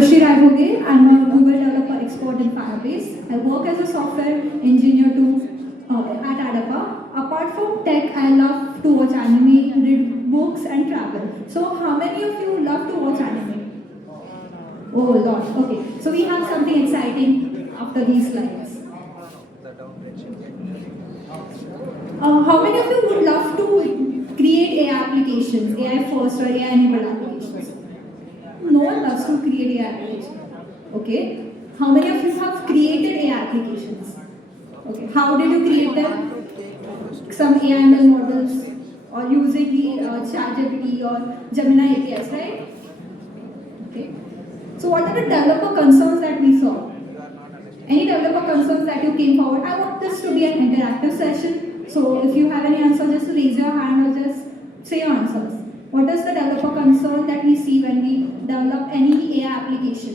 Srushti Raiboge. I'm a Google developer expert in Firebase. I work as a software engineer at ADAPA. Apart from tech, I love to watch anime, read books, and travel. So, how many of you love to watch anime? Oh, lot. Okay. So, we have something exciting after these slides. How many of you would love to create AI applications, AI first or AI enabled applications? No one loves to create AI applications. Okay. How many of you have created AI applications? Okay. How did you create them? Some AI ML models or using the ChatGPT or Gemini APIs, right? Okay. So what are the developer concerns that we saw? Any developer concerns that you came forward? I want this to be an interactive session. So if you have any answer, just raise your hand or just say your answers. What is the developer concern that we see when we develop any AI application?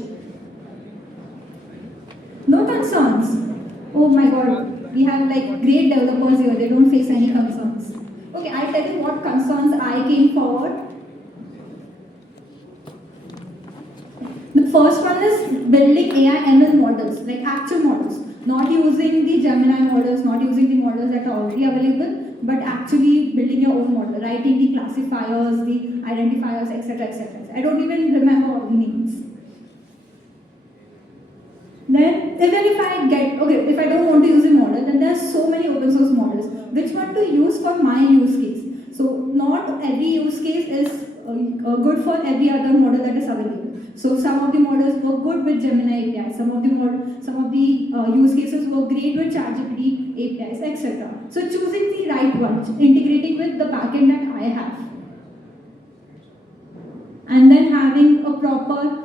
No concerns. Oh my god, we have like great developers here, they don't face any concerns. Okay, I'll tell you what concerns I came forward. The first one is building AI ML models, like actual models. Not using the Gemini models, not using the models that are already available, but actually building your own model, writing the classifiers, the identifiers, etc. etc. I don't even remember all the names. Then, even if I don't want to use a model, then there are so many open source models. Which one to use for my use case? So, not every use case is good for every other model that is available. So, some of the models work good with Gemini API, some of the use cases work great with ChatGPT APIs, etc. So, choosing the right one, integrating with the backend that I have, and then having a proper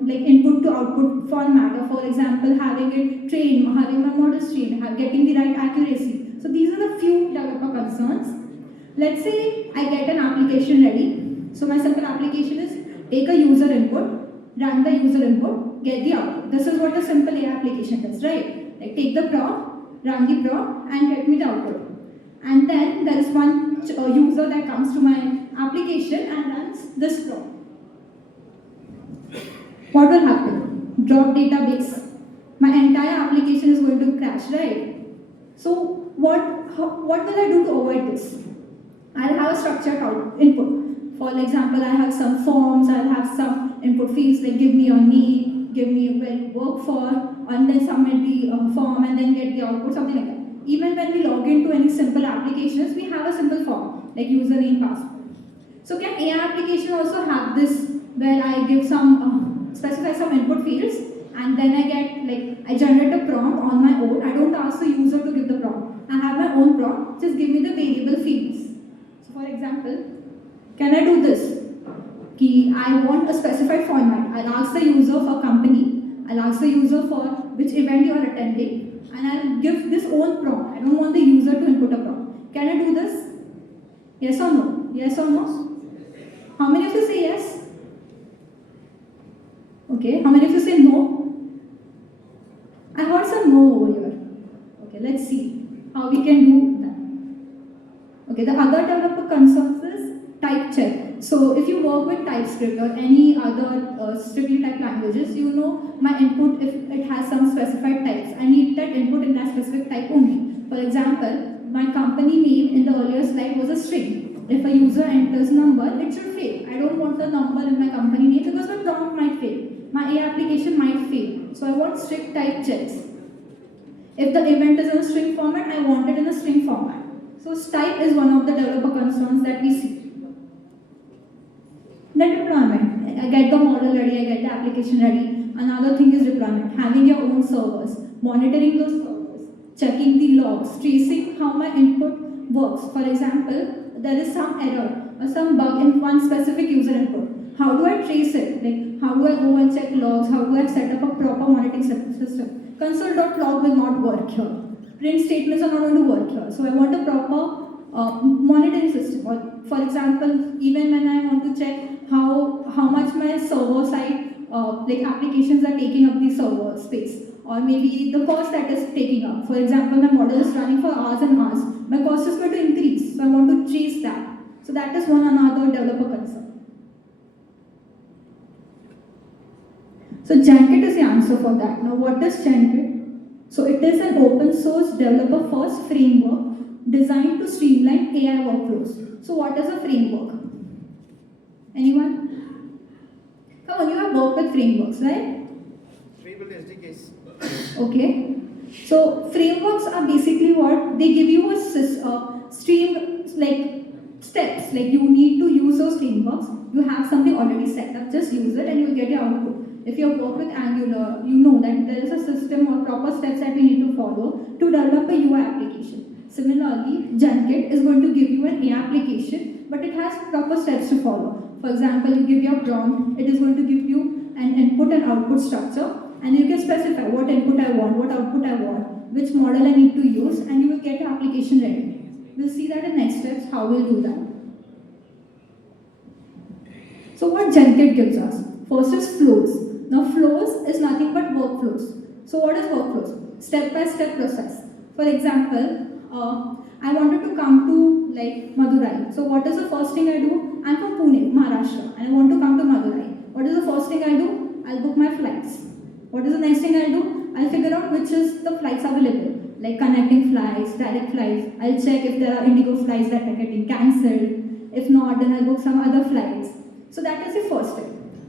like input to output format, or for example having it trained, having my models trained, getting the right accuracy. So these are the few developer concerns. Let's say I get an application ready. So my simple application is take a user input, run the user input, get the output. This is what a simple AI application does, right? Like take the prompt, run the prompt, and get me the output. And then there is one user that comes to my application and runs this prompt. What will happen? Drop database. My entire application is going to crash, right? So what will I do to avoid this? I'll have a structured input. For example, I have some forms, I'll have some input fields like give me your name, give me where you work for, and then submit the form and then get the output, something like that. Even when we log into any simple applications, we have a simple form like username, password. So can AI application also have this where I give specify some input fields and then I generate a prompt on my own. I don't ask the user to give the prompt. I have my own prompt, just give me the variable fields. So for example, can I do this? I want a specified format. I'll ask the user for company. I'll ask the user for which event you are attending. And I'll give this own prompt. I don't want the user to input a prompt. Can I do this? Yes or no? Yes or no? How many of you say yes? Okay, how many of you say no? I heard some no over here. Okay, let's see how we can do that. Okay, the other developer concerns is type check. So if you work with TypeScript or any other strictly typed languages, you know my input, if it has some specified types, I need that input in that specific type only. For example, my company name in the earlier slide was a string. If a user enters number, it should fail. I don't want the number in my company name because my prompt might fail. My AI application might fail. So I want strict type checks. If the event is in a string format, I want it in a string format. So type is one of the developer concerns that we see. The deployment. I get the model ready, I get the application ready. Another thing is deployment. Having your own servers, monitoring those servers, checking the logs, tracing how my input works. For example, there is some error or some bug in one specific user input. How do I trace it? Like, how do I go and check logs? How do I set up a proper monitoring system? Console.log will not work here. Print statements are not going to work here. So I want a proper monitoring system. Or, for example, even when I want to check how much my server side applications are taking up the server space, or maybe the cost that is taking up. For example, my model is running for hours and hours. My cost is going to increase. So I want to trace that. So that is one another developer concern. So Genkit is the answer for that. Now what is Genkit? So it is an open source developer first framework designed to streamline AI workflows. So what is a framework? Anyone? Come on, you have worked with frameworks, right? Framework SDKs. Okay. So frameworks are basically what they give you a stream like steps. Like you need to use those frameworks. You have something already set up, just use it and you'll get your output. If you have worked with Angular, you know that there is a system or proper steps that we need to follow to develop a UI application. Similarly, Genkit is going to give you an AI application, but it has proper steps to follow. For example, you give your prompt, it is going to give you an input and output structure, and you can specify what input I want, what output I want, which model I need to use, and you will get your application ready. We'll see that in next steps, how we'll do that. So what Genkit gives us? First is flows. Now flows is nothing but workflows. So what is workflows? Step-by-step process. For example, I wanted to come to like Madurai. So what is the first thing I do? I'm from Pune, Maharashtra, and I want to come to Madurai. What is the first thing I do? I'll book my flights. What is the next thing I'll do? I'll figure out which is the flights available, like connecting flights, direct flights. I'll check if there are Indigo flights that are getting cancelled. If not, then I'll book some other flights. So that is the first step.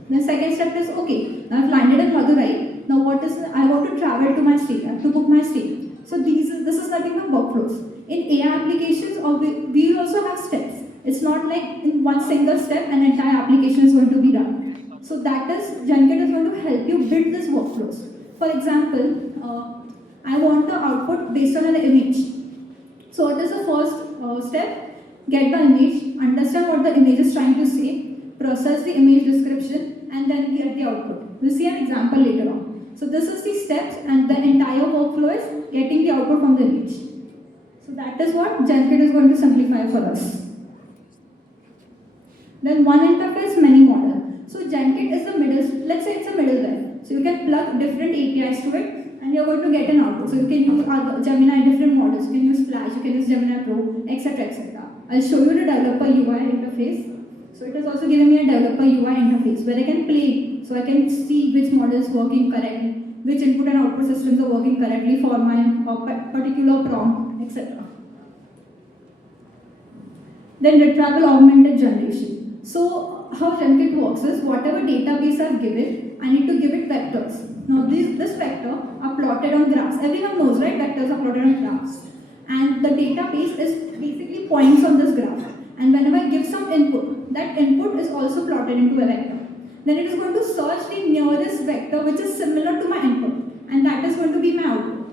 The second step is, okay, now I've landed in Madurai. Now I want to travel to my state. I have to book my stay. So this is nothing but workflows. In AI applications, we will also have steps. It's not like in one single step an entire application is going to be run. So that is, Genkit is going to help you build these workflows. For example, I want the output based on an image. So what is the first step? Get the image, understand what the image is trying to say, process the image description, and then get the output. We'll see an example later on. So this is the steps, and the entire workflow is getting the output from the image. So that is what Genkit is going to simplify for us. Then one interface, many model. So Genkit is the middle, let's say it's a middleware. So you can plug different APIs to it, and you're going to get an output. So you can use Gemini different models. You can use Flash, you can use Gemini Pro, etc. etc. I'll show you the developer UI interface. So it is also giving me a developer UI interface where I can play, so I can see which model is working correctly, which input and output systems are working correctly for my particular prompt, etc. Then retrieval augmented generation. So how Genkit works is, whatever database I've given, I need to give it vectors. Now this vector are plotted on graphs. Everyone knows, right? Vectors are plotted on graphs. And the database is basically points on this graph. And whenever I give some input, that input is also plotted into a vector. Then it is going to search the nearest vector which is similar to my input, and that is going to be my output.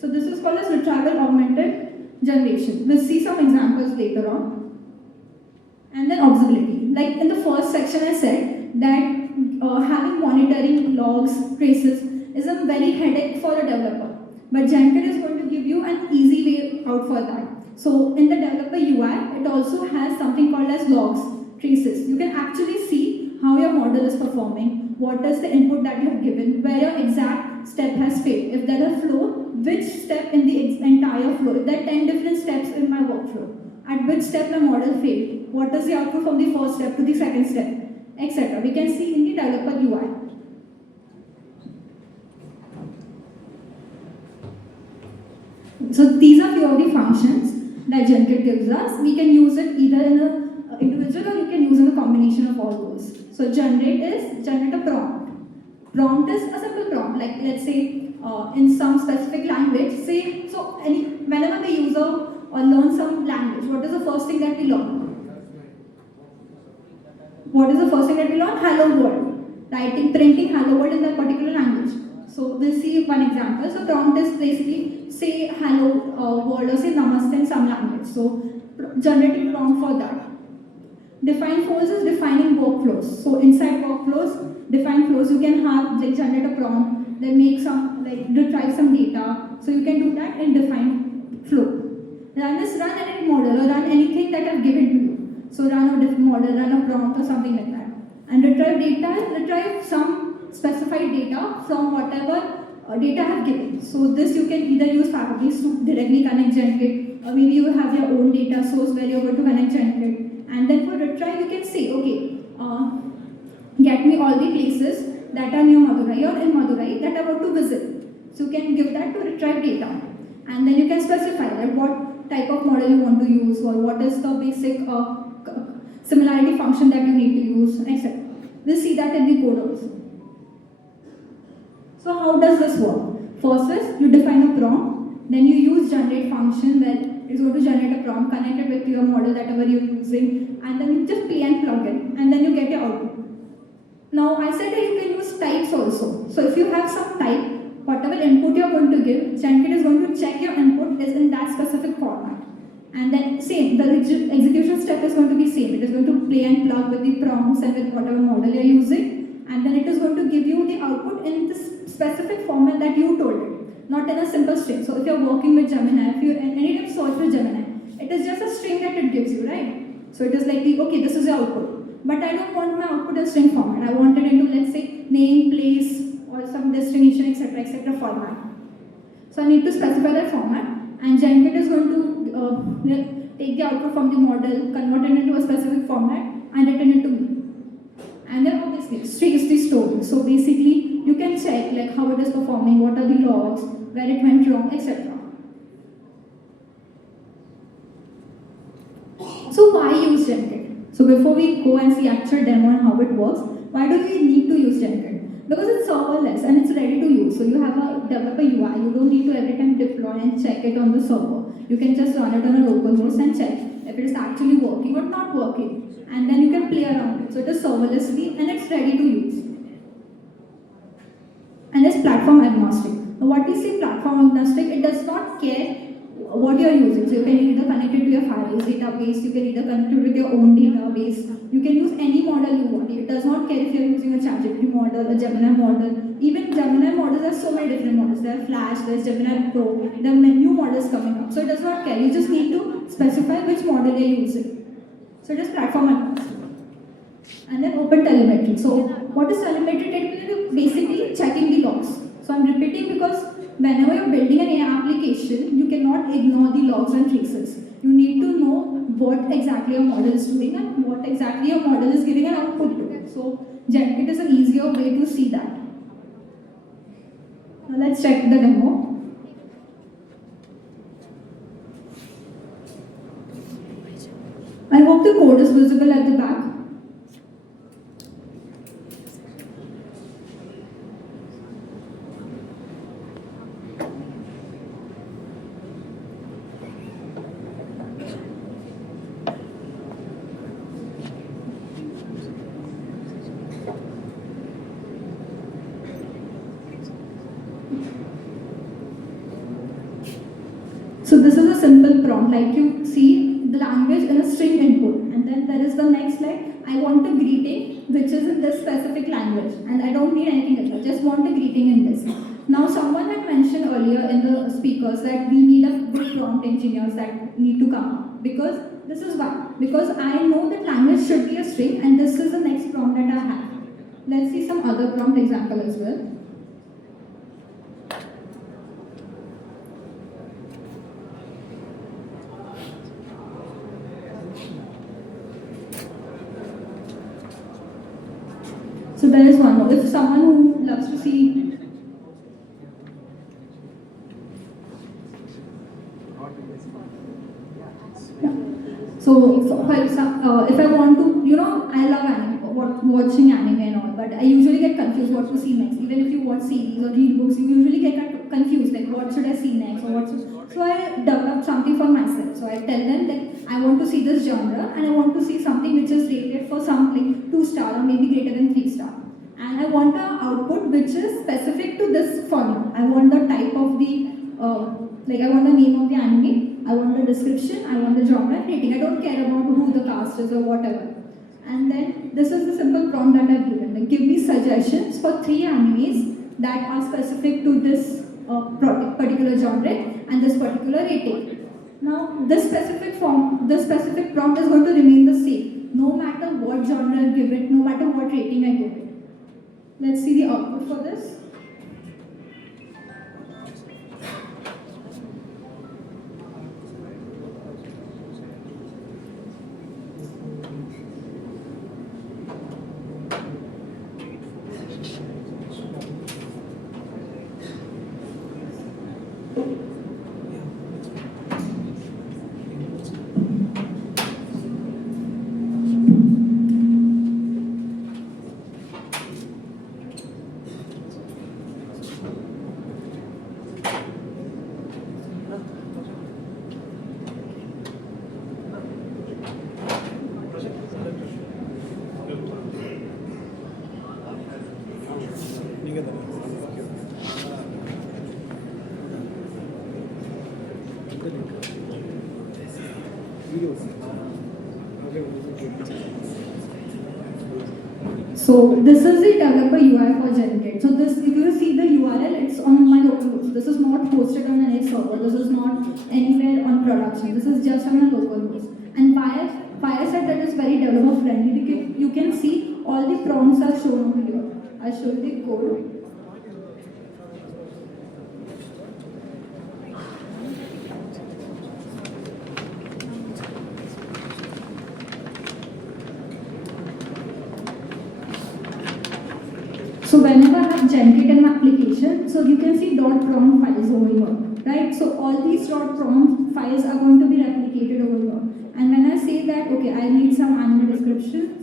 So this is called as retrieval augmented generation. We'll see some examples later on. And then observability. Like in the first section I said that having monitoring logs, traces is a very headache for a developer. But Genkit is going to give you an easy way out for that. So in the developer UI, it also has something called as logs, traces. You can actually see how your model is performing, what is the input that you have given, where your exact step has failed. If there is a flow, which step in the entire flow. If there are 10 different steps in my workflow, at which step my model failed, what is the output from the first step to the second step, etc. We can see in the developer UI. So these are few of the functions that Genkit gives us. We can use it either in an individual or you can use in a combination of all those. So generate a prompt. Prompt is a simple prompt, like let's say in some specific language, say, so whenever the user learns some language, what is the first thing that we learn? What is the first thing that we learn? Hello world. Printing hello world in that particular language. So we'll see one example. So prompt is basically say hello world or say namaste in some language. So generating prompt for that. Define flows is defining workflows. So inside workflows, define flows, you can have like generate a prompt, then make some retrieve some data. So you can do that in define flow. Run any model or run anything that I've given to you. So run a different model, run a prompt or something like that. And retrieve data, retrieve some specified data from whatever data I have given. So this you can either use Firebase to directly connect Genkit, or maybe you have your own data source where you're going to connect Genkit. And then for retrieve, you can say, okay, get me all the places that are near Madurai or in Madurai that I want to visit. So you can give that to retrieve data. And then you can specify that what type of model you want to use or what is the basic similarity function that you need to use, etc. We'll see that in the code also. So how does this work? First is you define a prompt, then you use generate function where it's going to generate a prompt, connect it with your model, whatever you're using, and then you just play and plug in, and then you get your output. Now I said that you can use types also. So if you have some type, whatever input you're going to give, Genkit is going to check your input is in that specific format. And then same, the execution step is going to be same. It is going to play and plug with the prompts and with whatever model you're using. And then it is going to give you the output in this specific format that you told it, not in a simple string. So if you're working with Gemini, if you anytime search with Gemini, it is just a string that it gives you, right? So it is like, okay, this is your output. But I don't want my output in string format. I want it into, let's say, name, place, or some destination, etc. format. So I need to specify that format, and Genkit is going to take the output from the model, convert it into a specific format, and return it to me. And then obviously string is the story. So basically, you can check like how it is performing, what are the logs, where it went wrong, etc. So why use Genkit? So before we go and see actual demo and how it works, why do we need to use Genkit? Because it's serverless and it's ready to use. So you have a developer UI. You don't need to every time deploy and check it on the server. You can just run it on a local host and check if it is actually working or not working. And then you can play around it. So it is serverlessly and it's ready to use. And it's platform agnostic. Now what we say platform agnostic, it does not care what you are using. So you can either connect it to your Firebase database, you can either connect it with your own database, you can use any model you want. It does not care if you are using a ChatGPT model, a Gemini model. Even Gemini models, there are so many different models. There are Flash, there's Gemini Pro, there are new models coming up. So it does not care. You just need to specify which model you're using. So it is platform agnostic. And then open telemetry. So what is telemetry? It will be basically checking the logs. So I'm repeating because whenever you're building an AI application, you cannot ignore the logs and traces. You need to know what exactly your model is doing and what exactly your model is giving an output to. So Genkit is an easier way to see that. Now let's check the demo. I hope the code is visible at the back. So this is a simple prompt, like you see the language in a string input, and then there is the next line, I want a greeting which is in this specific language, and I don't need anything else, I just want a greeting in this. Now someone had mentioned earlier in the speakers that we need a good prompt engineers that need to come up, because this is why, because I know that language should be a string, and this is the next prompt that I have. Let's see some other prompt example as well. So there is one more. If someone who loves to see So if I want to, I love watching anime and all, but I usually get confused what to see next. Even if you watch series or read books, you usually get confused, like what should I see next or what should. So I developed something for myself. So I tell them that I want to see this genre and I want to see something which is rated for something 2-star or maybe greater than 3-star. And I want an output which is specific to this format. I want the type of the, I want the name of the anime, I want the description, I want the genre and rating. I don't care about who the cast is or whatever. And then this is the simple prompt that I've given. Like, give me suggestions for 3 animes that are specific to this particular genre and this particular rating. Now, this specific prompt is going to remain the same, no matter what genre I give it, no matter what rating I give it. Let's see the output for this. So this is the developer UI for Genkit. So this, if you see the URL, it's on my local host. This is not hosted on any server. This is not anywhere on production. This is just on a local host. And Fire said that is very developer friendly. You can see all the prompts are shown over here. I'll show you the code. So whenever I have Genkit in my application, so you can see .prompt files over here, right? So all these .prompt files are going to be replicated over here. And when I say that, okay, I need some anime description.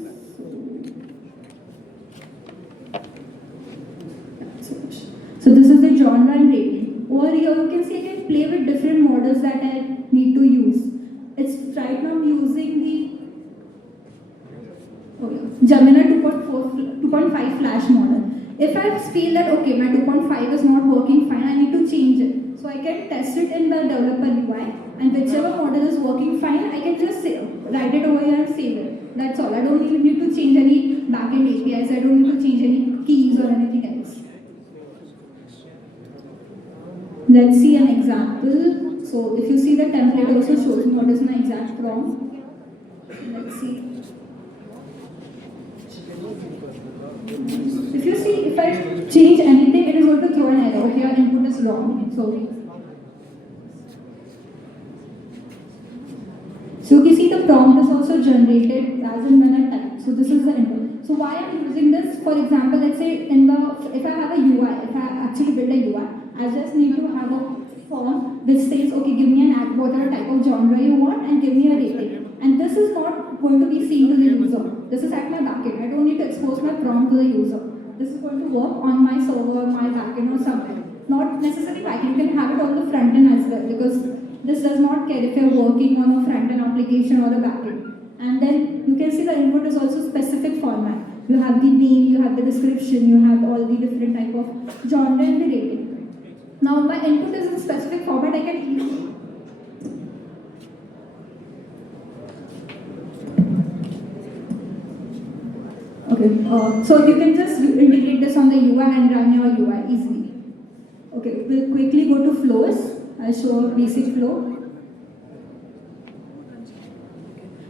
So this is the genre and rating. Over here, you can see I can play with different models that I need to use. It's right now I'm using the Gemini 2.5 Flash model. If I feel that, okay, my 2.5 is not working fine, I need to change it. So I can test it in the developer UI, and whichever model is working fine, I can just write it over here and save it. That's all. I don't even need to change any backend APIs. I don't need to change any keys or anything else. Let's see an example. So if you see the template also shows me what is my exact prompt. Let's see. If you see, if I change anything, it is going to throw an error. Okay, your input is wrong. So you can see the prompt is also generated as in when I type. So this is the input. So why I'm using this? For example, let's say if I have a UI, if I actually build a UI, I just need to have a form which says, okay, give me whatever type of genre you want and give me a rating. And this is not going to be seen to the user. This is at my backend. I don't need to expose my prompt to the user. This is going to work on my server, my backend or something. Not necessarily backend, you can have it on the front end as well, because this does not care if you're working on a front end application or a backend. And then you can see the input is also specific format. You have the name, you have the description, you have all the different type of genre and the rating. Now my input is in specific format, I can easily so you can just integrate this on the UI and run your UI easily. Okay, we'll quickly go to flows. I'll show a basic flow.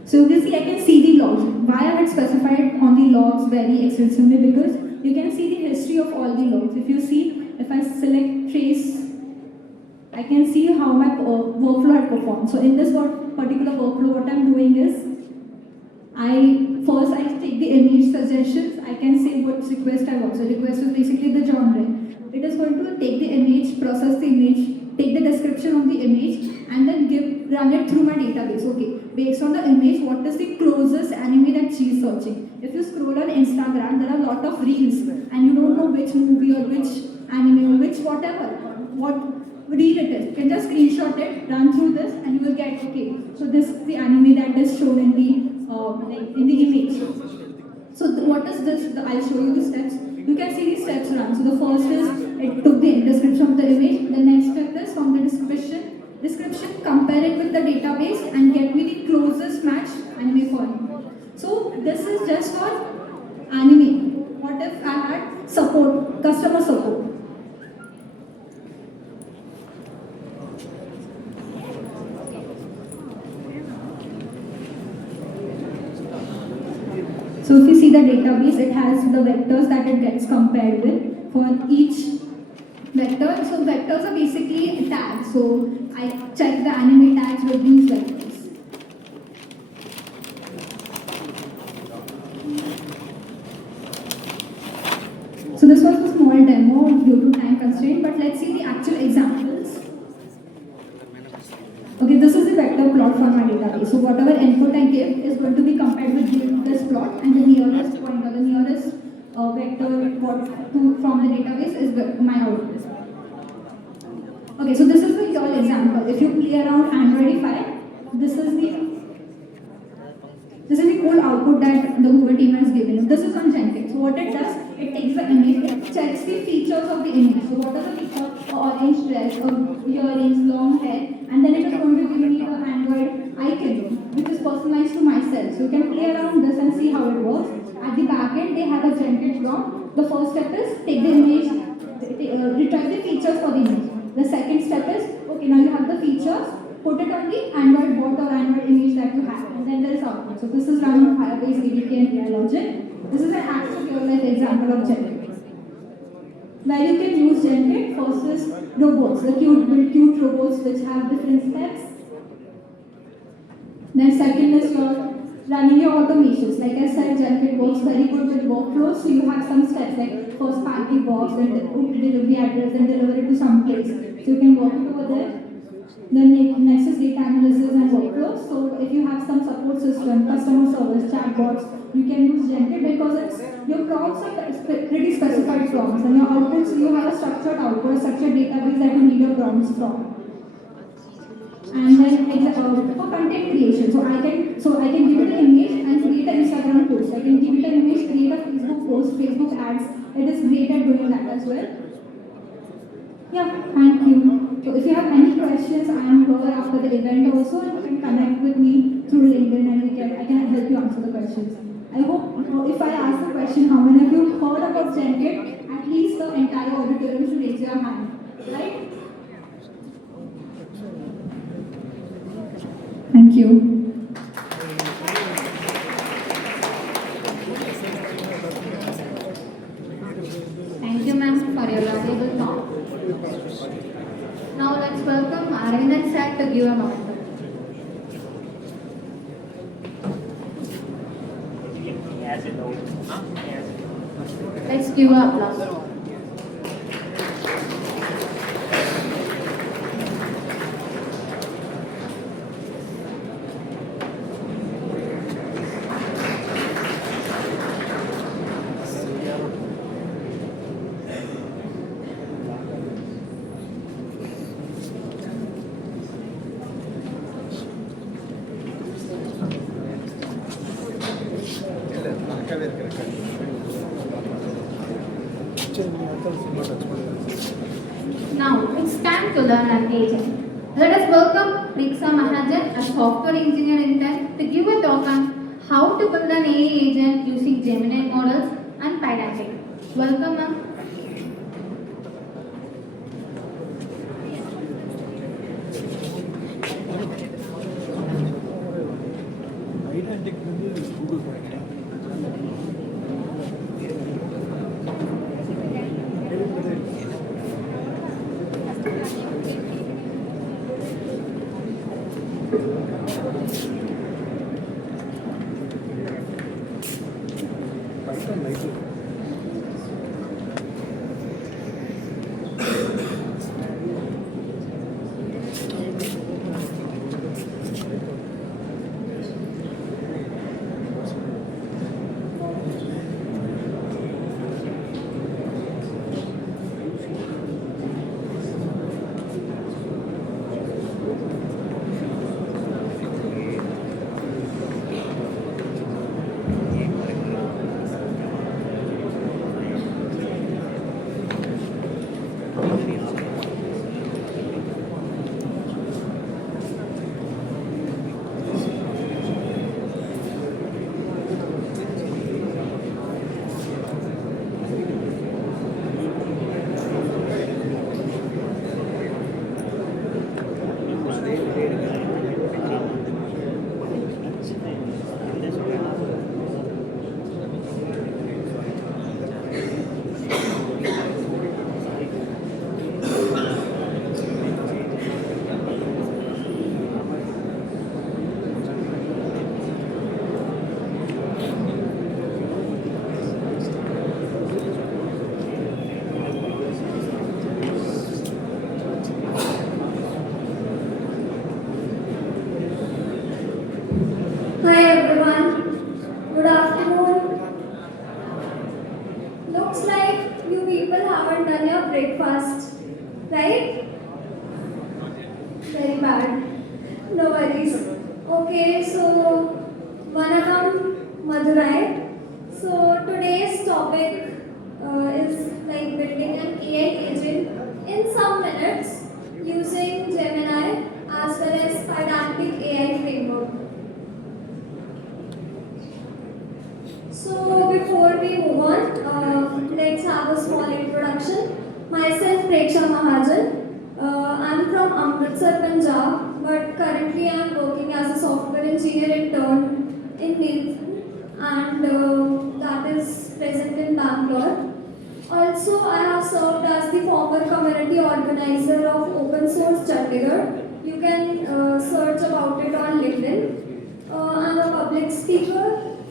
So you can see I can see the logs. Why I had specified on the logs very extensively, because you can see the history of all the logs. If you see, if I select trace, I can see how my workflow had performed. So in this particular workflow, what I'm doing is, First, I take the image suggestions. I can say what request I want. So request is basically the genre. It is going to take the image, process the image, take the description of the image, and then run it through my database. Okay, based on the image, what is the closest anime that she is searching? If you scroll on Instagram, there are a lot of reels, and you don't know which movie or which anime or which whatever, what reel it is. You can just screenshot it, run through this, and you will get, okay, so this is the anime that is shown in the image. So what is this? I'll show you the steps. You can see the steps run. So the first is, it took the description of the image. The next step is from the description, compare it with the database and get me the closest match anime for me. So this is just for anime. What if I had support, customer support? So if you see the database, it has the vectors that it gets compared with for each vector. So vectors are basically tags. So I check the anime tags with these vectors. So this was a small demo due to time constraint, but let's see the actual examples. plot for my database. So whatever input I give is going to be compared with this plot, and the nearest point or the nearest vector from the database is my output. Okay, so this is the pure example. If you play around Androidify, this is the cool output that the Google team has given you. This is on Genkit. So what it does, it takes the image, it checks the features of the image. So what are the features? Orange dress, or earrings, long hair, and then it is going to give me the Android icon, which is personalized to myself. So you can play around this and see how it works. At the back end, they have a Genkit prompt. The first step is take the image, retrieve the features for the image. The second step is, okay, now you have the features, put it on the Android bot or Android image that you have, and then there is output. So this is run on Firebase, GDG, and AI logic. This is an actual real-life example of Genkit. Where you can use Genkit versus robots, the cute robots which have different steps. Then second is your running your automations. Like I said, Genkit works very good with workflows. So you have some steps like first pack the box, then put the delivery address, then deliver it to some place. So you can work it over there. Then next is data analysis and workflows. So if you have some support system, customer service, chatbots, you can use Genkit because your prompts are pretty specified prompts, and your outputs, you have a structured output, a structured database that you need your prompts from. And then for content creation, so I can give it an image and create an Instagram post. I can give it an image, create a Facebook post, Facebook ads. It is great at doing that as well. Yeah, thank you. So if you have any questions, I am here after the event also, and you can connect with me through LinkedIn, and I can help you answer the questions. I hope if I ask the question, how many of you heard about Genkit? At least the entire auditorium should raise your hand, right? Thank you. Thank you, ma'am, for your valuable talk. Now let's welcome Aravind sir to give a moment. Let's give a applause. Now it's time to learn an agent. Let us welcome Riksha Mahajan, a software engineer intern, to give a talk on how to build an AI agent using Gemini models and Agentic. Welcome, ma'am. breakfast, right? Very bad. No worries. Okay, so Vanakam Madurai. So today's topic is like building an AI agent in some minutes using Gemini as well as Pydantic AI framework. So before we move on, let's have a small introduction. Myself, Preksha Mahajan. I'm from Amritsar, Punjab, but currently I'm working as a software engineer intern in Nielsen, and that is present in Bangalore. Also, I have served as the former community organizer of Open Source Chandigarh. You can search about it on LinkedIn. I'm a public speaker.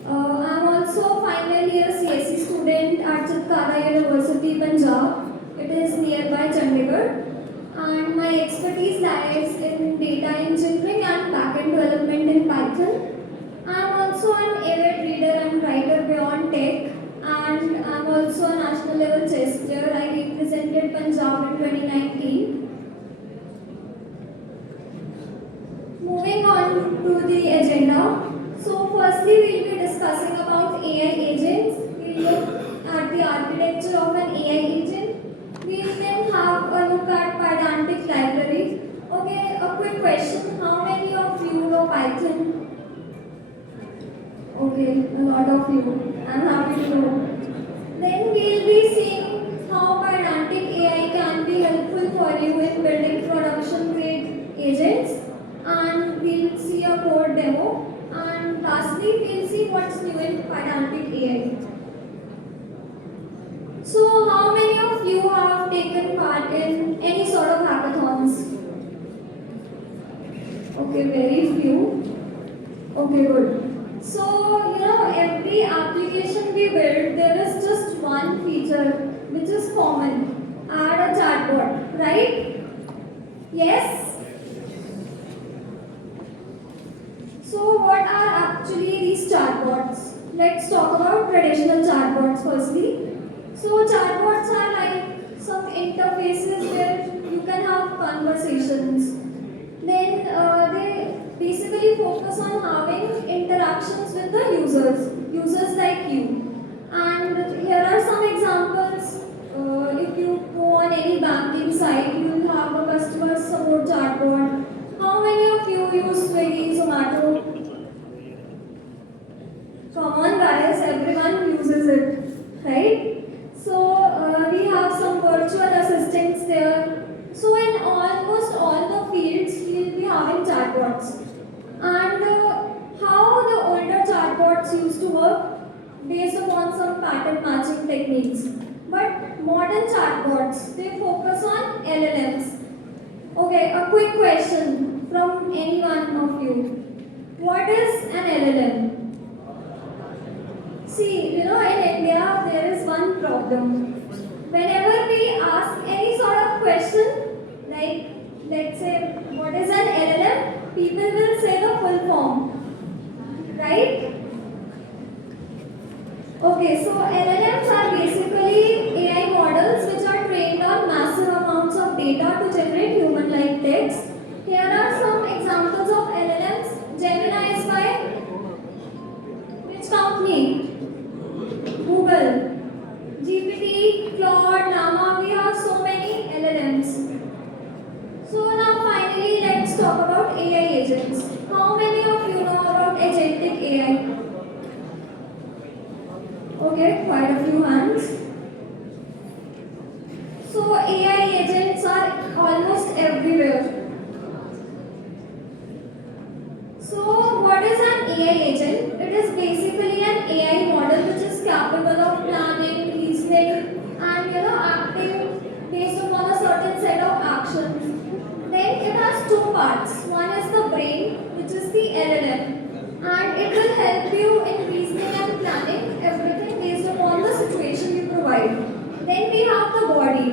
I'm also a final year CSE student at Chitkara University, Punjab. It is nearby Chandigarh. And my expertise lies in data engineering and backend development in Python. I'm also an avid reader and writer beyond tech, and I'm also a national level chess player. I represented Punjab in 2019. Moving on to the agenda. So firstly, we'll be discussing about AI agents. We'll look at the architecture of an AI agent. We'll then have a look at Pydantic library. Okay, a quick question. How many of you know Python? Okay, a lot of you. I'm happy to know. Then we'll be seeing how Pydantic AI can be helpful for you in building production grade agents. And we'll see a code demo. And lastly, we'll see what's new in Pydantic AI. So, how many of you have taken part in any sort of hackathons? Okay, very few. Okay, good. So, every application we build, there is just one feature which is common. Add a chatbot, right? Yes? So, what are actually these chatbots? Let's talk about traditional chatbots firstly. So chatbots are like some interfaces where you can have conversations. Then they basically focus on having interactions with the users like you. And here are some examples. If you go on any banking site, you will have a customer support chatbot. How many of you use Swiggy, Zomato? Come on guys, everyone uses it, right? So we have some virtual assistants there. So in almost all the fields, we will be having chatbots. And how the older chatbots used to work based upon some pattern matching techniques. But modern chatbots, they focus on LLMs. Okay, a quick question from any one of you. What is an LLM? See, in India, there is one problem. Whenever we ask any sort of question, like, let's say, what is an LLM? People will say the full form, right? Okay, so LLMs are basically AI models which are trained on massive amounts of data to generate human-like text. Here are some examples of LLMs. Gemini is by which company? Google, GPT, Claude, Llama, we have so many LLMs. So now finally let's talk about AI agents. How many of you know about Agentic AI? Okay, quite a few hands. So AI agents are almost everywhere. So what is an AI agent? It is basically an AI model which is capable of planning, reasoning, and acting based upon a certain set of actions. Then it has two parts. One is the brain, which is the LLM, and it will help you in reasoning and planning everything based upon the situation you provide. Then we have the body.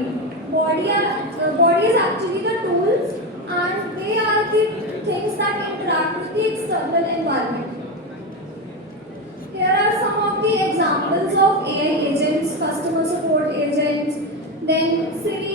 Body is actually the tools, and they are the things that interact with the external environment. Here are some of the examples of AI agents, customer support agents, then Siri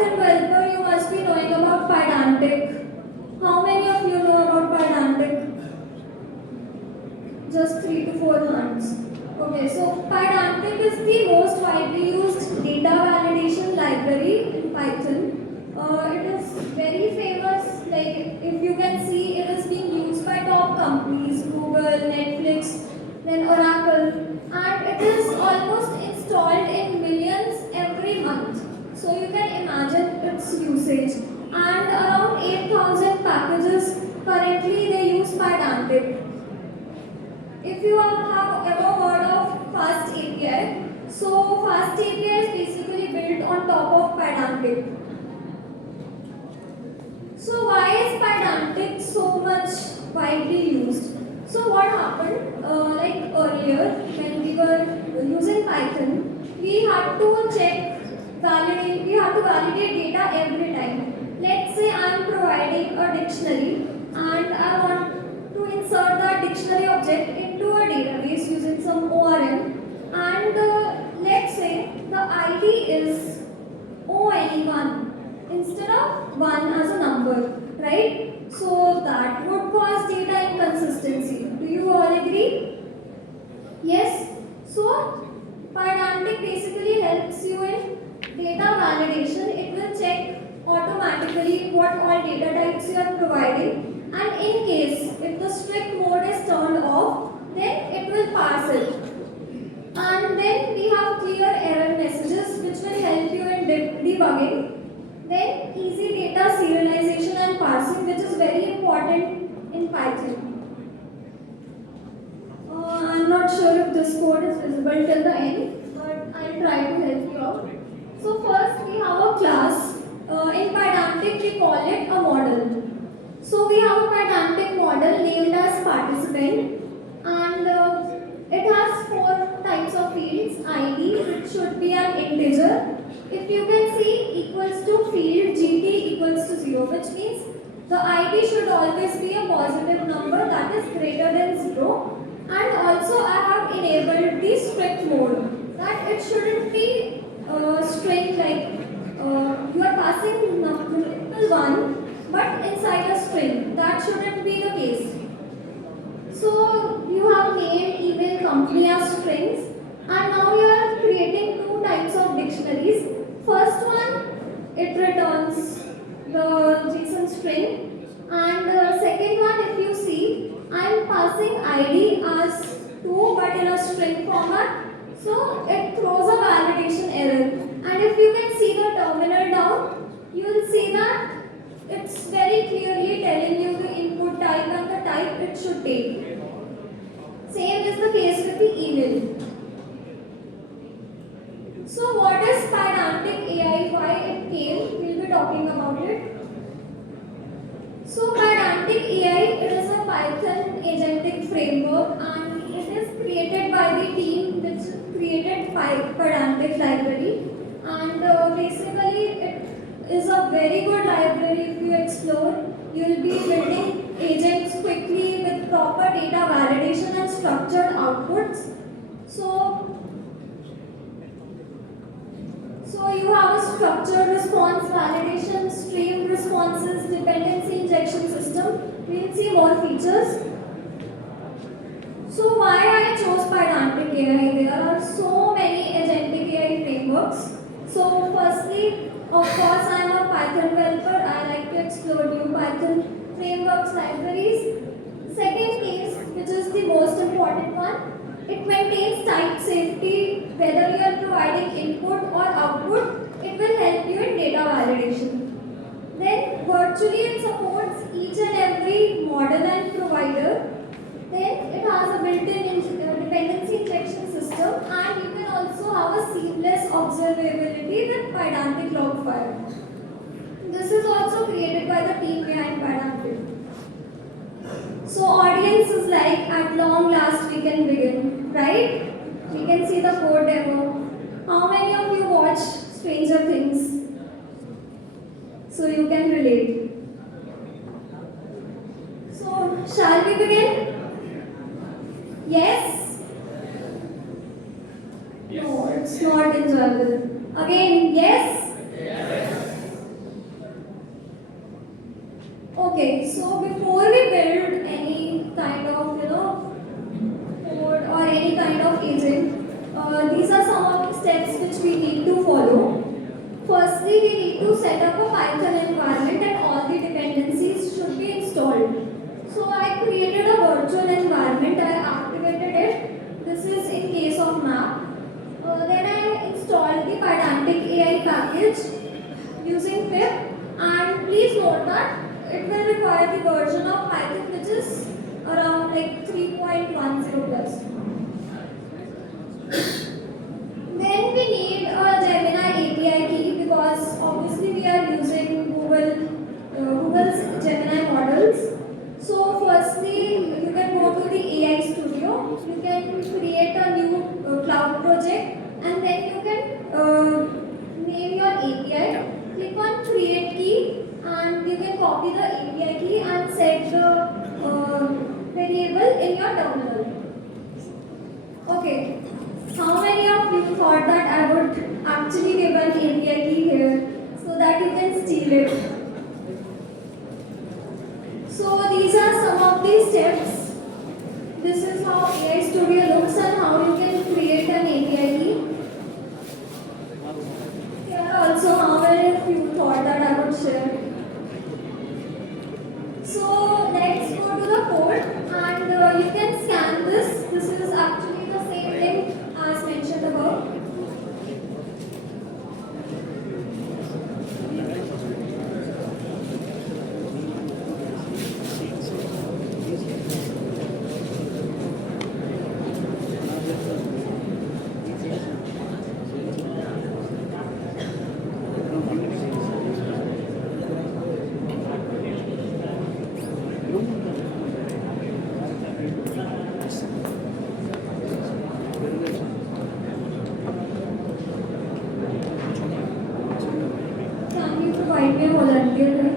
Python developer, you must be knowing about Pydantic. How many of you know about Pydantic? Just 3 to 4 hands. Okay, so Pydantic is the most widely used data validation library in Python. It is very famous, like if you can see, it is being used by top companies, Google, Netflix, then Oracle, and it is almost installed in millions every month. So you can imagine its usage. And around 8,000 packages currently they use Pydantic. If you have ever heard of Fast API, so Fast API is basically built on top of Pydantic. So why is Pydantic so much widely used? So what happened, like earlier when we were using Python, we had to validate data every time. Let's say I am providing a dictionary and I want to insert that dictionary object into a database using some ORM, and let's say the ID is ONE1 instead of 1 as a number, right? So that would cause data inconsistency. Do you all agree? Yes? So Pydantic basically helps you in data validation. It will check automatically what all data types you are providing, and in case if the strict mode is turned off, then it will parse it. And then we have clear error messages which will help you in debugging. Then easy data serialization and parsing, which is very important in Python. I'm not sure if this code is visible till the end, but I'll try to help you out. So first we have a class. In Pydantic we call it a model. So we have a Pydantic model named as participant, and it has 4 types of fields. ID, which should be an integer. If you can see, equals to field GT equals to 0, which means the ID should always be a positive number that is greater than 0. And also I have enabled the strict mode, that it shouldn't be string, like you are passing multiple 1 but inside a string. That shouldn't be the case. So you have name, email, company as strings, and now you are creating 2 types of dictionaries. First one, it returns the JSON string, and second one, if you see, I am passing ID as 2 but in a string format, so it throws a validation error. And if you can see the terminal down, you will see that it's very clearly telling you the input type and the type it should take. Same is the case with the email. So what is Pydantic AI, why it came, we'll be talking about it. So Pydantic AI, it is a Python agentic framework, and it is created by the team which created Pydantic library. And basically it is a very good library. If you explore, you will be building agents quickly with proper data validation and structured outputs. So you have a structured response validation, stream responses, dependency injection system. We will see more features. So why I chose Pydantic AI? There are so many agentic AI frameworks. So firstly, of course, I am a Python developer. I like to explore new Python frameworks, libraries. Second case, which is the most important one, it maintains type safety. Whether you are providing input or output, it will help you in data validation. Then virtually it supports each and every model and provider. Then it has a built-in dependency injection system, and you can also have a seamless observability with Pydantic Logfire. This is also created by the team behind Pydantic. So audience is like, at long last we can begin, right? We can see the code demo. How many of you watch Stranger Things? So you can relate. So shall we begin? Yes? No, it's not enjoyable. Again, yes? Yes. So before we build any kind of code or any kind of agent, these are some of the steps which we need to follow. Firstly, we need to set up a Python environment and all the dependencies should be installed. So I created a virtual environment, I activated it. This is in case of map. Then I installed the Agentic AI package using pip, and please note that it will require the version of Python which is around like 3.10 plus. Then we need a Gemini API key because obviously we are using Google's Gemini models. So firstly, you can go to the AI Studio, you can create a new cloud project, and then you can name your API. Click on create key, and you can copy the API key and set the variable in your terminal. Okay, how many of you thought that I would actually give an API key here so that you can steal it? So these are some of the steps. This is how AI Studio looks and how you can create an API key. Here also how many of you thought that I would share. So let's go to the code, and you can scan this. This is actually the same thing as mentioned above. Can you provide me a volunteer?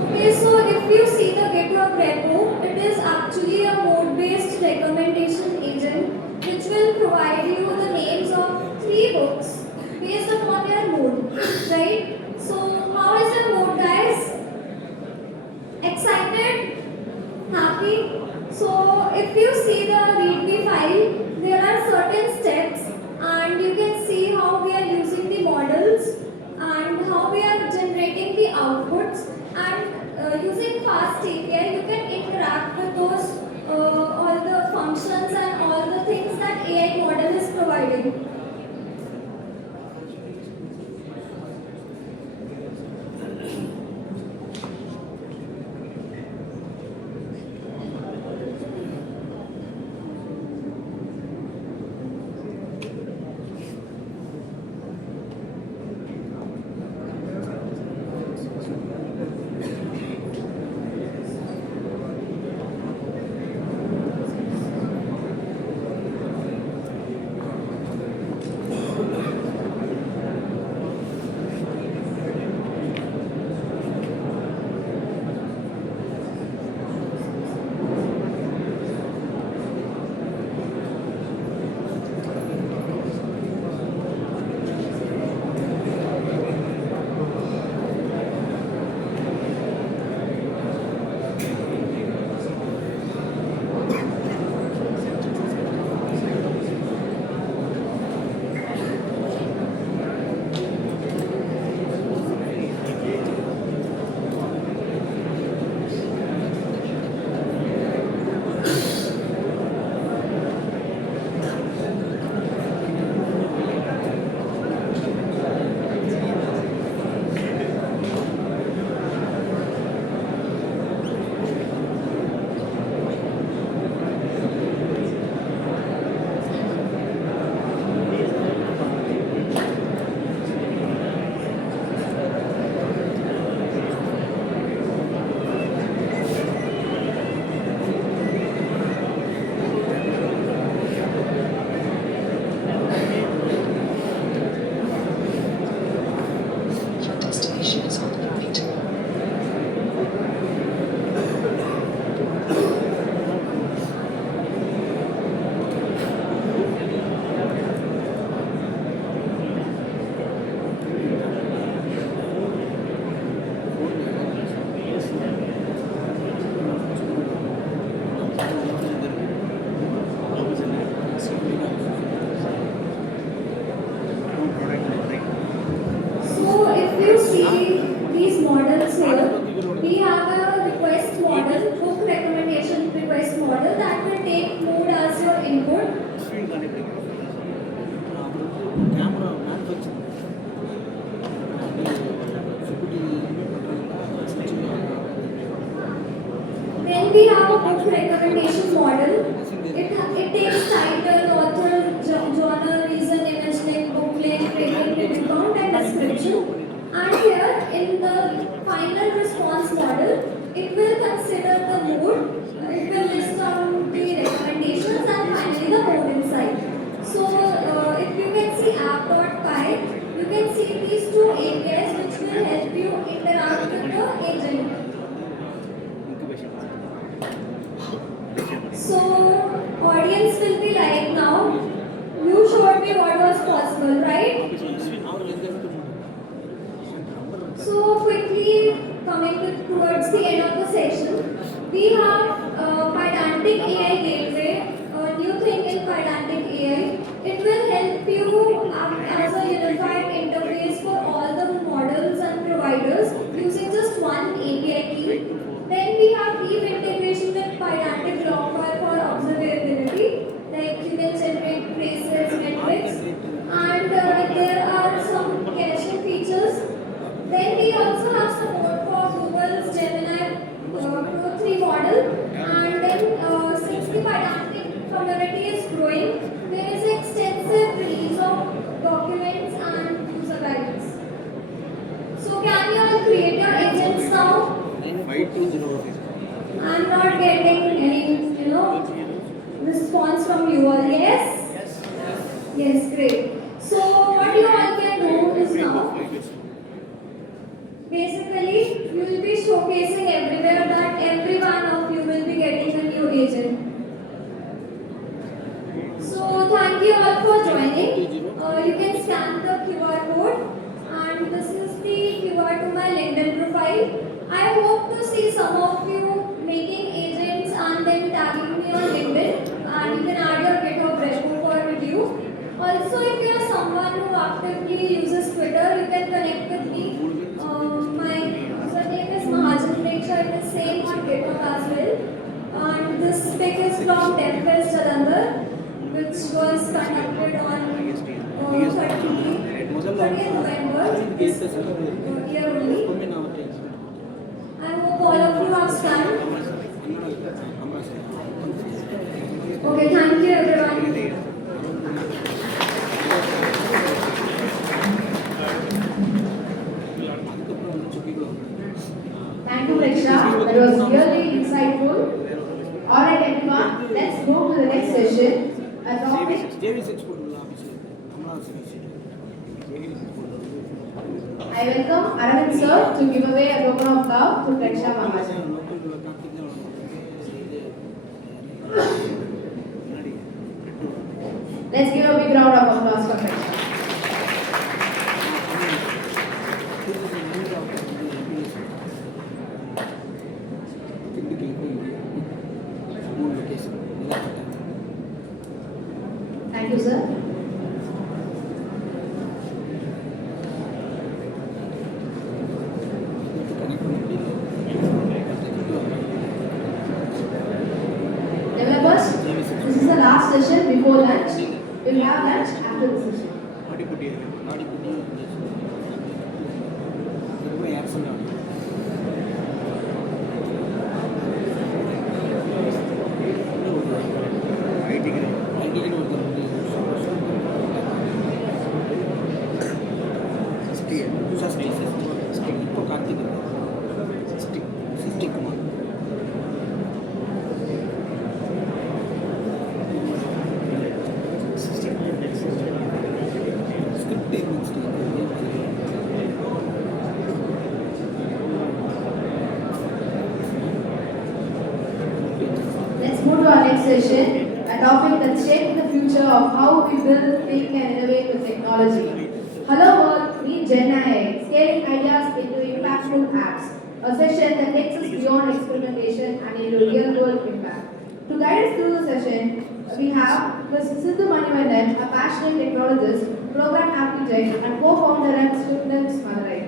Okay, so if you see the GitHub repo, it is actually a mode-based recommendation agent which will provide you the names of 3 books based upon your mood, right? So how is your mood, guys? Excited? Happy? So if you see the readme file, there are certain steps, and you can see how we are using the models and how we are generating the outputs, and using fast API you can interact with those all the functions and all the things that AI model is providing. Then we have a book recommendation model. It takes title, author, genre, reason, image link, book link, rating, count, and description. And here, in the final response model, it will consider the mood, it will list down the recommendations, and finally the mode inside. So, if you can see app.py, you can see these two APIs which will help you interact with the agent. So, audience will be like now, you showed me what was possible, right? So, quickly coming towards the end of the session, we have Pydantic AI Gateway, a new thing in Pydantic AI. It will help you act as a unified interface for all the models and providers using just one API key. Then we have deep integration with Pydantic logfile for observability, like you can generate traces, metrics, and there are some caching features. Then we also have support for Google's Gemini Pro 3 model, and then since the Pydantic community is growing, there is extensive release of documents and user guidance. So can you all create your agents now? I'm not getting any, response from you all. Yes? Yes, great. So what you all can do is now, basically, you will be showcasing everywhere that every one of you will be getting a new agent. So thank you all for joining. You can scan the QR code, and this is the QR to my LinkedIn profile. I hope to see some of you making agents and then tagging me on LinkedIn, and you can add your GitHub repo for review. Also, if you are someone who actively uses Twitter, you can connect with me. My username is Mahajan Preksha. It is same on GitHub as well. And this pic is from DevFest Jalandhar, which was conducted on 30th November this year only. I hope all of you have scanned. Okay, thank you everyone. Thank you, Preksha. That was really insightful. Alright, everyone, let's move to the next session. A topic. I welcome Aravind sir to give away a token of love to Preksha Mahajan. Let's give a big round of applause for Preksha. Thank you, sir. Developers, this is the last session before lunch. We will have lunch after the session. Let's move to our next session, a topic that's shaping the future of how we build, think, and innovate with technology. Hello world, meet Gemini, scaling ideas into impactful apps. A session that takes us beyond experimentation and into real-world impact. To guide us through the session, we have Ms. Sindhu Manivandan, a passionate technologist, program architect, and co-founder at GDG Madurai.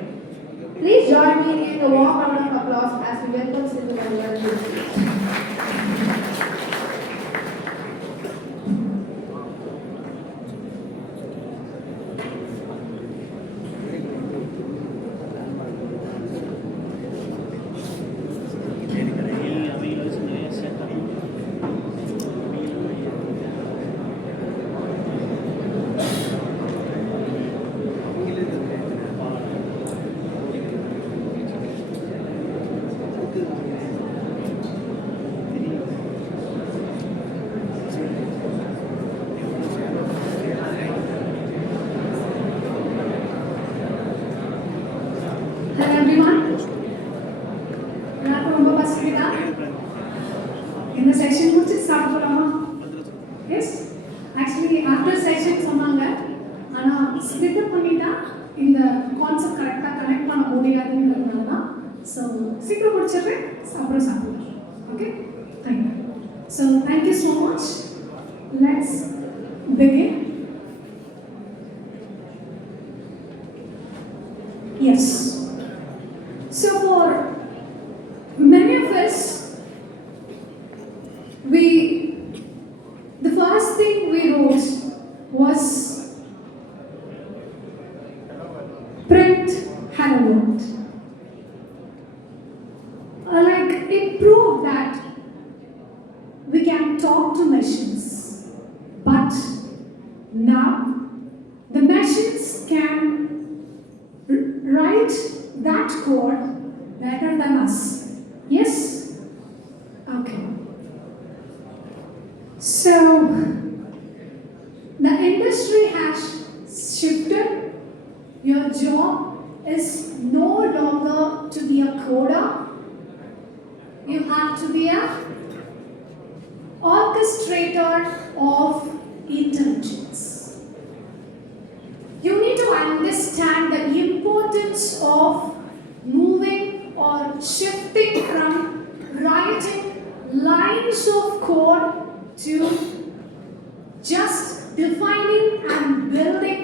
Please join me in a warm round of applause as we welcome Sindhu Manivandan to the stage. So, சீக்கிரம் முடிச்சிடுறேன், அப்புறம் சாப்பிடலாம். Okay? Thank you. So, thank you so much. Let's begin. Yes. So, for many of us, the first thing we wrote was print hello world. Like it proved that we can talk to machines, but now the machines can write that code better than us. Yes? Okay. So, the industry has shifted. Your job is no longer to be a coder. You have to be a orchestrator of intelligence. You need to understand the importance of moving or shifting from writing lines of code to just defining and building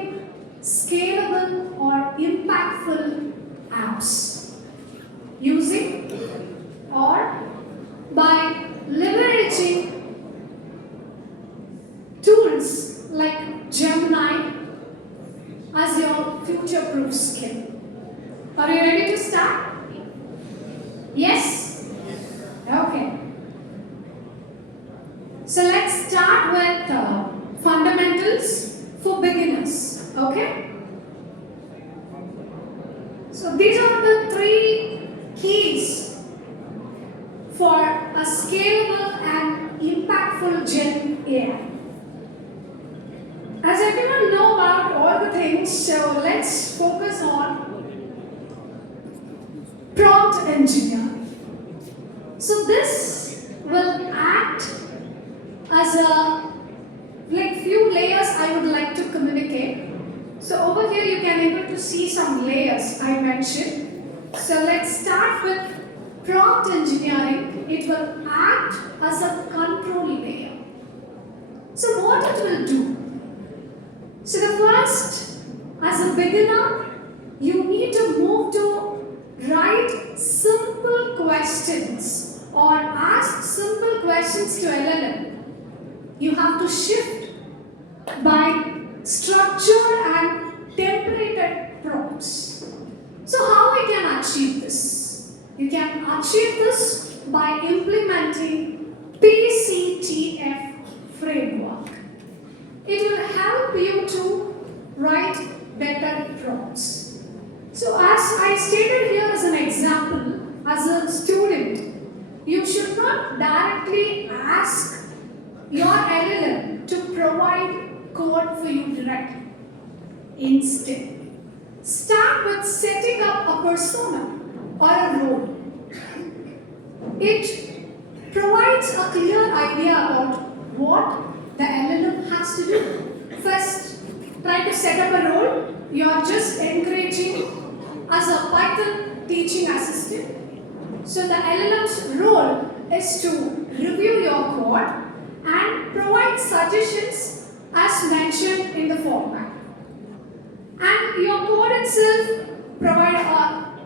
scalable or impactful apps using or by leveraging tools like Gemini as your future-proof skill. Are you ready to start? Yes? Okay. So let's start with fundamentals for beginners. Okay? So these are the 3 keys for a scalable and impactful Gen AI. As everyone know about all the things, so let's focus on prompt engineering. So this will act as a few layers I would like to communicate. So over here you can able to see some layers I mentioned. So let's start with prompt engineering. It will act as a control layer. So what it will do? So the first, as a beginner, you need to move to write simple questions or ask simple questions to LLM. You have to shift by structured and templated prompts. So how we can achieve this? You can achieve this by implementing PCTF framework. It will help you to write better prompts. So as I stated here as an example, as a student, you should not directly ask your LLM to provide code for you directly. Instead, start with setting up a persona or a role. It provides a clear idea about what the LLM has to do. First, try to set up a role. You are just encouraging as a Python teaching assistant. So the LLM's role is to review your code and provide suggestions as mentioned in the format. And your code itself provide a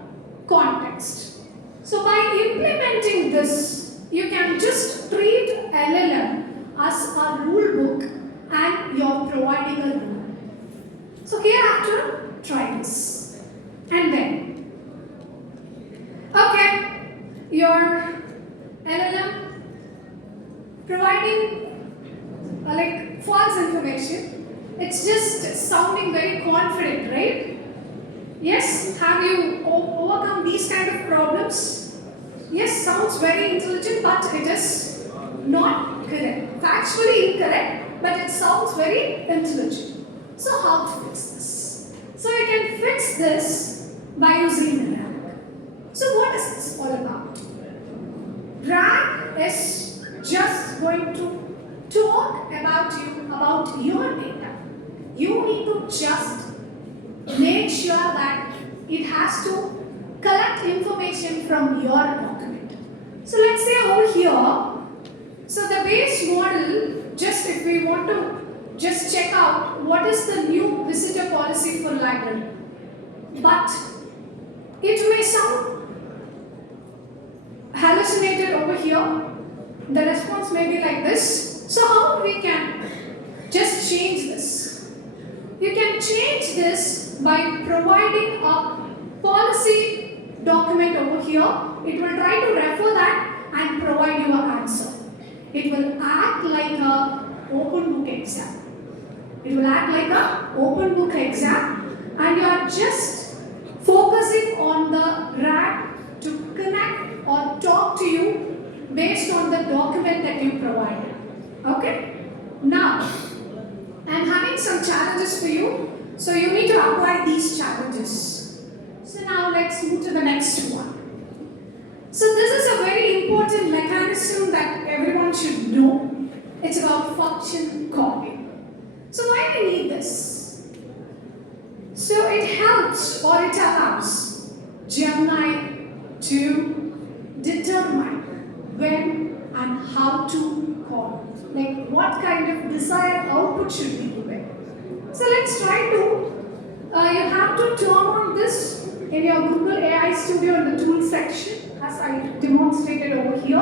context. So by implementing this, you can just treat LLM as a rule book and you're providing a rule. So hereafter, try this. And then, okay, your LLM providing false information. It's just sounding very confident, right? Yes, have you overcome these kind of problems? Yes, sounds very intelligent, but it is not correct. Factually incorrect, but it sounds very intelligent. So how to fix this? So you can fix this by using RAG. So what is this all about? RAG is just going to talk about your data. You need to just make sure that it has to collect information from your document. So let's say over here, so the base model, just if we want to just check out what is the new visitor policy for library. But it may sound hallucinated over here. The response may be like this. So how we can just change this? You can change this by providing a policy document over here. It will try to refer that and provide you an answer. It will act like a open book exam. It will act like a open book exam, and you are just focusing on the RAG to connect or talk to you based on the document that you provided. Okay? Now, I am having some challenges for you, so you need to apply these challenges. So now let's move to the next one. So this is a very important mechanism that everyone should know. It's about function calling. So why do we need this? So it helps or it allows Gemini to determine when and how to call. Like what kind of desired output should be given. So let's try to, you have to turn on this in your Google AI Studio in the tools section as I demonstrated over here.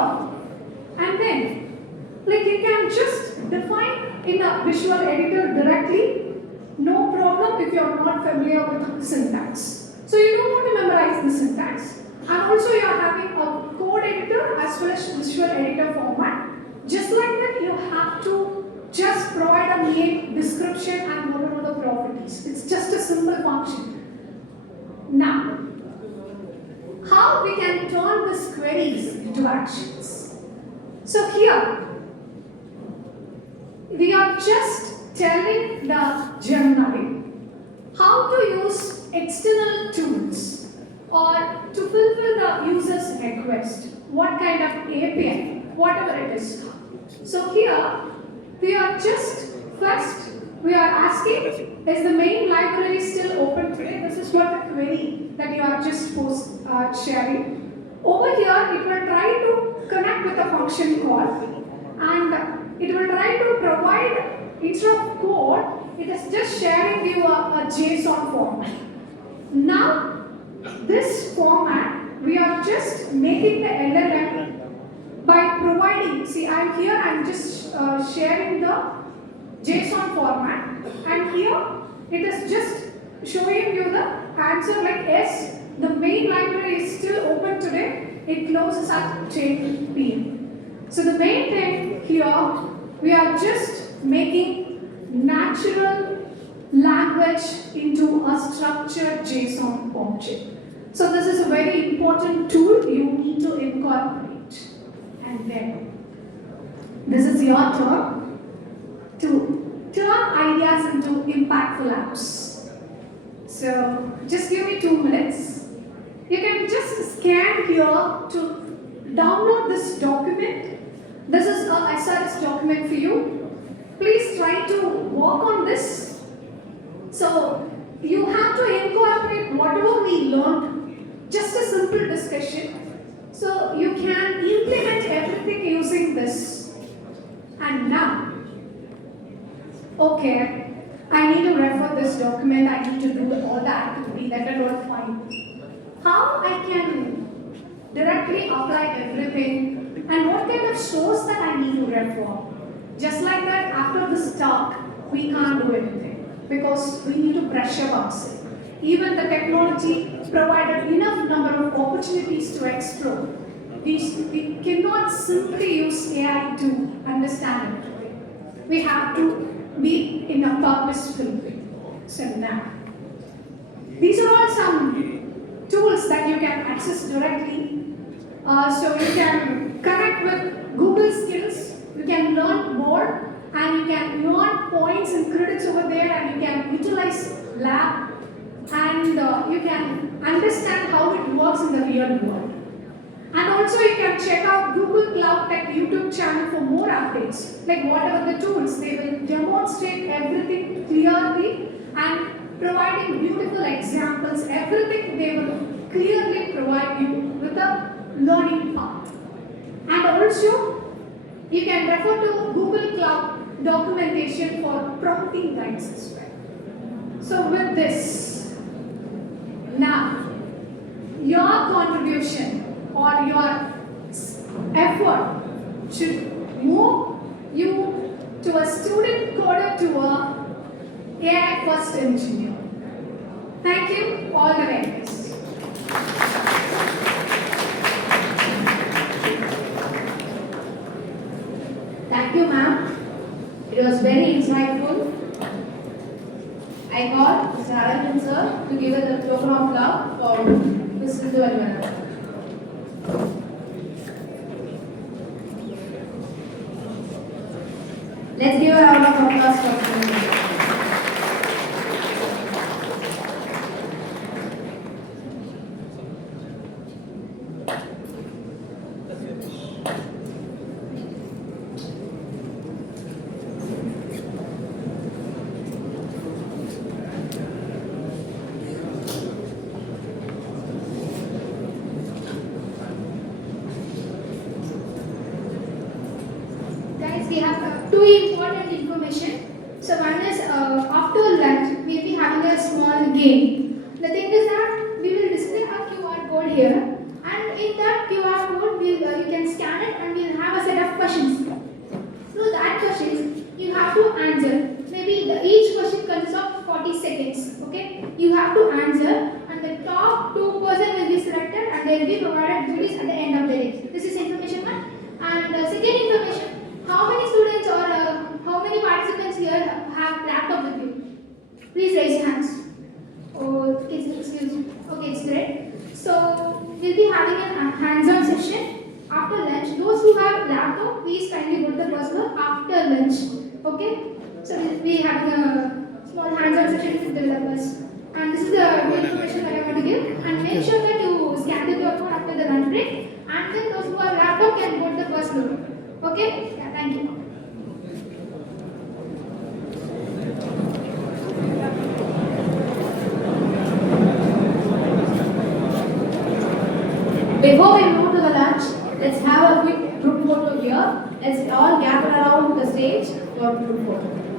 And then, like you can just define in a visual editor directly, no problem if you are not familiar with syntax. So you don't want to memorize the syntax. And also you are having a code editor as well as visual editor format. Just like that, you have to just provide a name, description and whatever the properties. It's just a simple function. Now, how we can turn these queries into actions? So here, we are just telling the Gemini how to use external tools or to fulfill the user's request. What kind of API, whatever it is. So here, we are just first, we are asking, is the main library still open today? This is what the query that you are just sharing. Over here, it will try to connect with a function call, and it will try to provide, instead of code, it is just sharing you a JSON format. Now, this format, we are just making the LLM by providing, see I'm here, I'm just sharing the JSON format, and here it is just showing you the answer like yes, the main library is still open today, it closes at 10 p.m. So the main thing here, we are just making natural language into a structured JSON object. So this is a very important tool you need to incorporate. And then, this is your turn to turn ideas into impactful apps. So just give me 2 minutes. You can just scan here to download this document. This is a SRS document for you. Please try to work on this. So you have to incorporate whatever we learned, just a simple discussion. So you can implement everything using this. And now, okay, I need to refer this document, I need to do all the activity that I don't find. How I can directly apply everything and what kind of source that I need to refer. Just like that, after this talk, we can't do anything because we need to brush up ourselves. Even the technology provided enough number of opportunities to explore. We cannot simply use AI to understand it. We have to be in a purposeful way. So now, these are all some tools that you can access directly. So you can connect with Google skills, you can learn more, and you can earn points and credits over there, and you can utilize lab, and you can understand how it works in the real world. And also you can check out Google Cloud Tech YouTube channel for more updates. Like whatever the tools, they will demonstrate everything clearly and providing beautiful examples, everything they will clearly provide you with a learning path. And also, you can refer to Google Cloud documentation for prompting guides as well. So with this, now, your contribution or your effort should move you to a student coder to a AI first engineer. Thank you, all the very best. Thank you, ma'am. It was very insightful. I call Mr. Aravind sir to give us a token of love for Mr. Development. Let's give a round of applause for him. Guys, we have two important information. So one is after lunch we'll be having a small game. The thing is that we will display a QR code here, and in that QR code you can scan it and we'll have a set of questions. Through that questions you have to answer. Maybe each question consists of 40 seconds. Okay, you have to answer, and the top 2% will be selected and they will be provided goodies at the end of the day. This is information one. And second information. How many students or how many participants here have laptop with you? Please raise your hands. Oh, excuse me. Okay, it's great. So we'll be having a hands-on session after lunch. Those who have laptop, please kindly go to the first floor after lunch. Okay? So we'll be having a small hands-on session with developers. And this is the information that I want to give. And make sure that you scan the QR code after the lunch break. And then those who have laptop can go to the first floor. Okay? Yeah, thank you. Before we move to the lunch, let's have a quick group photo here. Let's all gather around the stage for group photo.